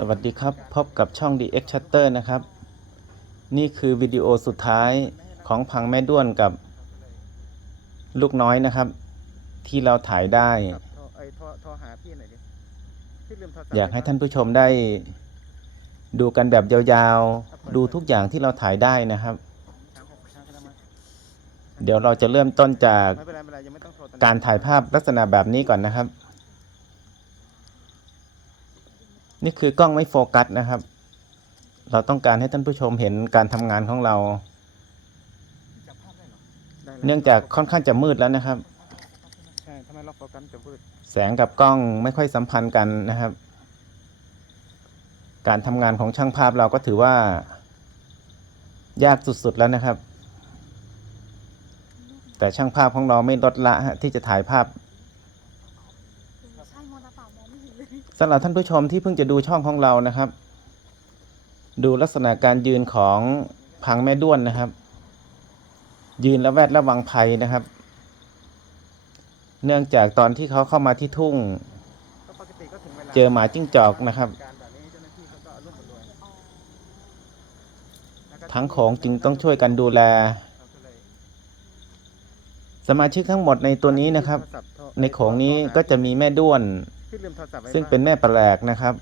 สวัสดีครับ พบกับช่อง DX Shutter นะครับ นี่คือวิดีโอสุดท้ายของพังแม่ด้วนกับลูกน้อยนะครับ ที่เราถ่ายได้ครับโทรไอ้โทรโทรหาพี่หน่อยดิพี่ลืมโทรศัพท์อยากให้ไว้ท่านผู้ชมได้ ดูกันแบบยาวๆ ดูทุกอย่างที่เราถ่ายได้นะครับช้างหกช้างกระมังเดี๋ยวเราจะเริ่มต้นจากไม่เป็นไรไม่เป็นไรยังไม่ต้องโทรตอนนี้การถ่ายภาพลักษณะแบบนี้ก่อนนะครับ นี่คือกล้องไม่โฟกัสนะครับ เราต้องการให้ท่านผู้ชมเห็นการทำงานของเราได้ลยเนื่องจากค่อนข้างจะมืดแล้วนะครับ ใช่ทำไมเราโฟกัสจะพูดแสงกับกล้องไม่ค่อยสัมพันธ์กันนะครับ การทำงานของช่างภาพเราก็ถือว่า ยากสุดๆแล้วนะครับ แต่ช่างภาพของเราไม่ลดละฮะที่จะถ่ายภาพใช่ มองตาเปล่ามองไม่เห็นเลยสำหรับท่านผู้ชมที่เพิ่งจะดูช่องของเรานะครับ ดูลักษณะการยืนของพังแม่ด้วนนะครับ ยืนและแวดระวังภัยนะครับ เนื่องจากตอนที่เขาเข้ามาที่ทุ่งก็ปกติก็ถึงเวลาเจอหมาจิ้งจอกนะครับการแบบนี้เจ้าหน้าที่เขาก็อรุ่มอร่วยแล้วก็ทั้งโขงจึงต้องช่วยกันดูแลเราก็เลยสมาชิกทั้งหมดในตัวนี้นะครับโทศัพท์โทร ในโขงนี้ก็จะมีแม่ด้วนพี่ลืมโทรศัพท์ไว้ซึ่งเป็นแม่แปลกนะครับ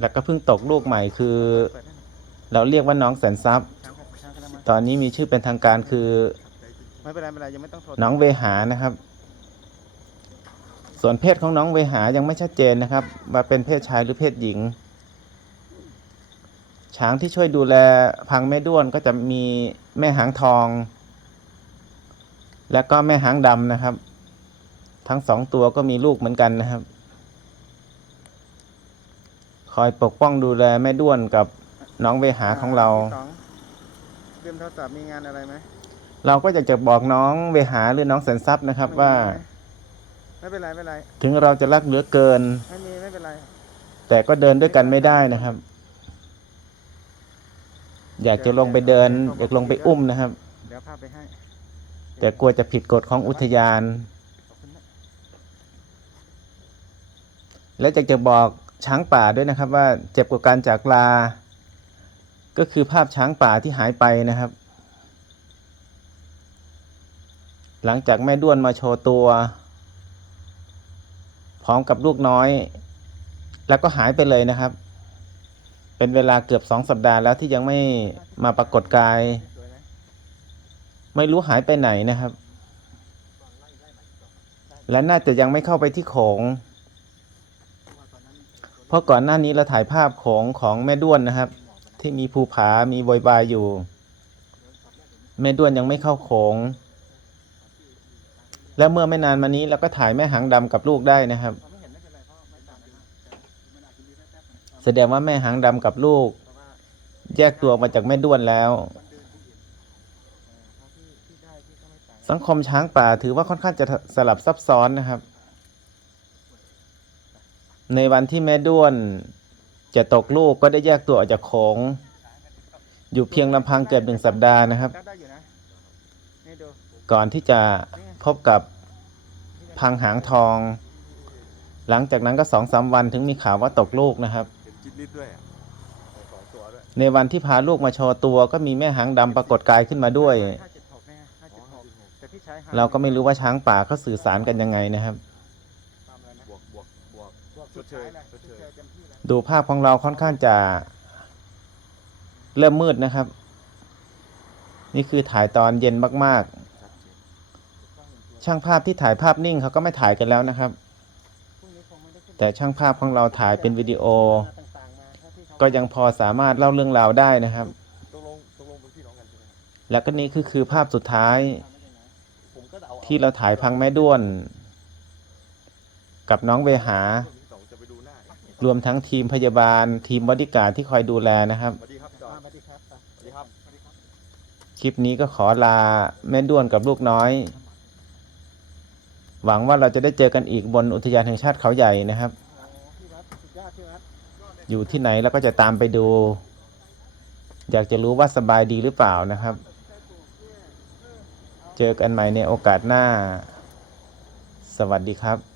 แล้วก็เพิ่งตกลูกใหม่คือเปิดให้หน่อยเราเรียกว่าน้องแสนทรัพย์ช้างหกช้างกระมังตอนนี้มีชื่อเป็นทางการคือไม่เป็นไรไม่เป็นไรยังไม่ต้องโทรน้องเวหานะครับ ส่วนเพศของน้องเวหายังไม่ชัดเจนนะครับ ว่าเป็นเพศชายหรือเพศหญิง ช้างที่ช่วยดูแลพังแม่ด้วนก็จะมีแม่หางทอง และก็แม่หางดำนะครับ ทั้งสองตัวก็มีลูกเหมือนกันนะครับ คอยปกป้องดูแลแม่ด้วนกับน้องเวหาของเราพี่สองลืมโทรศัพท์มีงานอะไรไหมเราก็อยากจะบอกน้องเวหาหรือน้องแสนทรัพย์นะครับว่า ไม่เป็นไรไม่เป็นไรถึงเราจะรักเหลือเกินไม่มีไม่เป็นไรแต่ก็เดินด้วยกันไม่ได้นะครับ อยากจะลงไปเดิน อยากลงไปอุ้มนะครับ เดี๋ยวพาไปให้ แต่กลัวจะผิดกฎของอุทยาน ขอบคุณนะ และอยากจะบอกช้างป่าด้วยนะครับว่าเจ็บกว่าการจากลา ก็คือภาพช้างป่าที่หายไปนะครับ หลังจากแม่ด้วนมาโชว์ตัว พร้อมกับลูกน้อย แล้วก็หายไปเลยนะครับ เป็นเวลาเกือบสองสัปดาห์แล้วที่ยังไม่มาปรากฏกาย ไมไม่รู้หายไปไหนนะครับ และน่าจะยังไม่เข้าไปที่โขง เพราะก่อนหน้านี้เราถ่ายภาพโขงของแม่ด้วนนะครับ ที่มีภูผา มีบอยบายอยู่ แม่ด้วนยังไม่เข้าโขงและเมื่อไม่นานมานี้เราก็ถ่ายแม่หางดำกับลูกได้นะครับ แสดงว่าแม่หางดำกับลูก แยกตัวมาจากแม่ด้วนแล้ว สังคมช้างป่าถือว่าค่อนข้างจะสลับซับซ้อนนะครับ ในวันที่แม่ด้วนจะตกลูกก็ได้แยกตัวออกจากโขงอยู่เพียงลำพังเกือบหนึ่งสัปดาห์นะครับ ก่อนที่จะพบกับพังหางทอง หลังจากนั้นก็สองสามวันถึงมีข่าวว่าตกลูกนะครับ ในวันที่พาลูกมาโชว์ตัวก็มีแม่หางดำปรากฏกายขึ้นมาด้วย เราก็ไม่รู้ว่าช้างป่าเขาสื่อสารกันยังไงนะครับ ชดเชยสุท้าแหละชดเชยชดเชยเต็มที่แล้วดูภาพของเราค่อนข้างจะเริ่มมืดนะครับ นี่คือถ่ายตอนเย็นมากชัดเจนๆช่างภาพที่ถ่ายภาพนิ่งเขาก็ไม่ถ่ายกันแล้วนะครับพรุ่งนี้คงไม่ได้ขึ้นแต่ช่างภาพของเราถ่ายเป็นวิดีโอต่างๆมาถ้าพี่เขาก็ยังพอสามารถเล่าเรื่องราวได้นะครับตกลงตกลงเป็นพี่น้องกันใช่ไหมครับแล้วก็นี่คือคือภาพสุดท้ายผมก็เอาที่เราถ่ายพังแม่ด้วน กับน้องเวหา รวมทั้งทีมพยาบาล ทีมบอดี้การ์ดที่คอยดูแลนะครับ สวัสดีครับจออ่าดสวัสดีครับสวัสดีครับสวัสดีครับคลิปนี้ก็ขอลาแม่ด้วนกับลูกน้อย หวังว่าเราจะได้เจอกันอีกบนอุทยานแห่งชาติเขาใหญ่นะครับโอ้พี่วัดสุดยอดพี่วัดอยู่ที่ไหนเราก็จะตามไปดู อยากจะรู้ว่าสบายดีหรือเปล่านะครับ เจอกันใหม่ในโอกาสหน้า สวัสดีครับ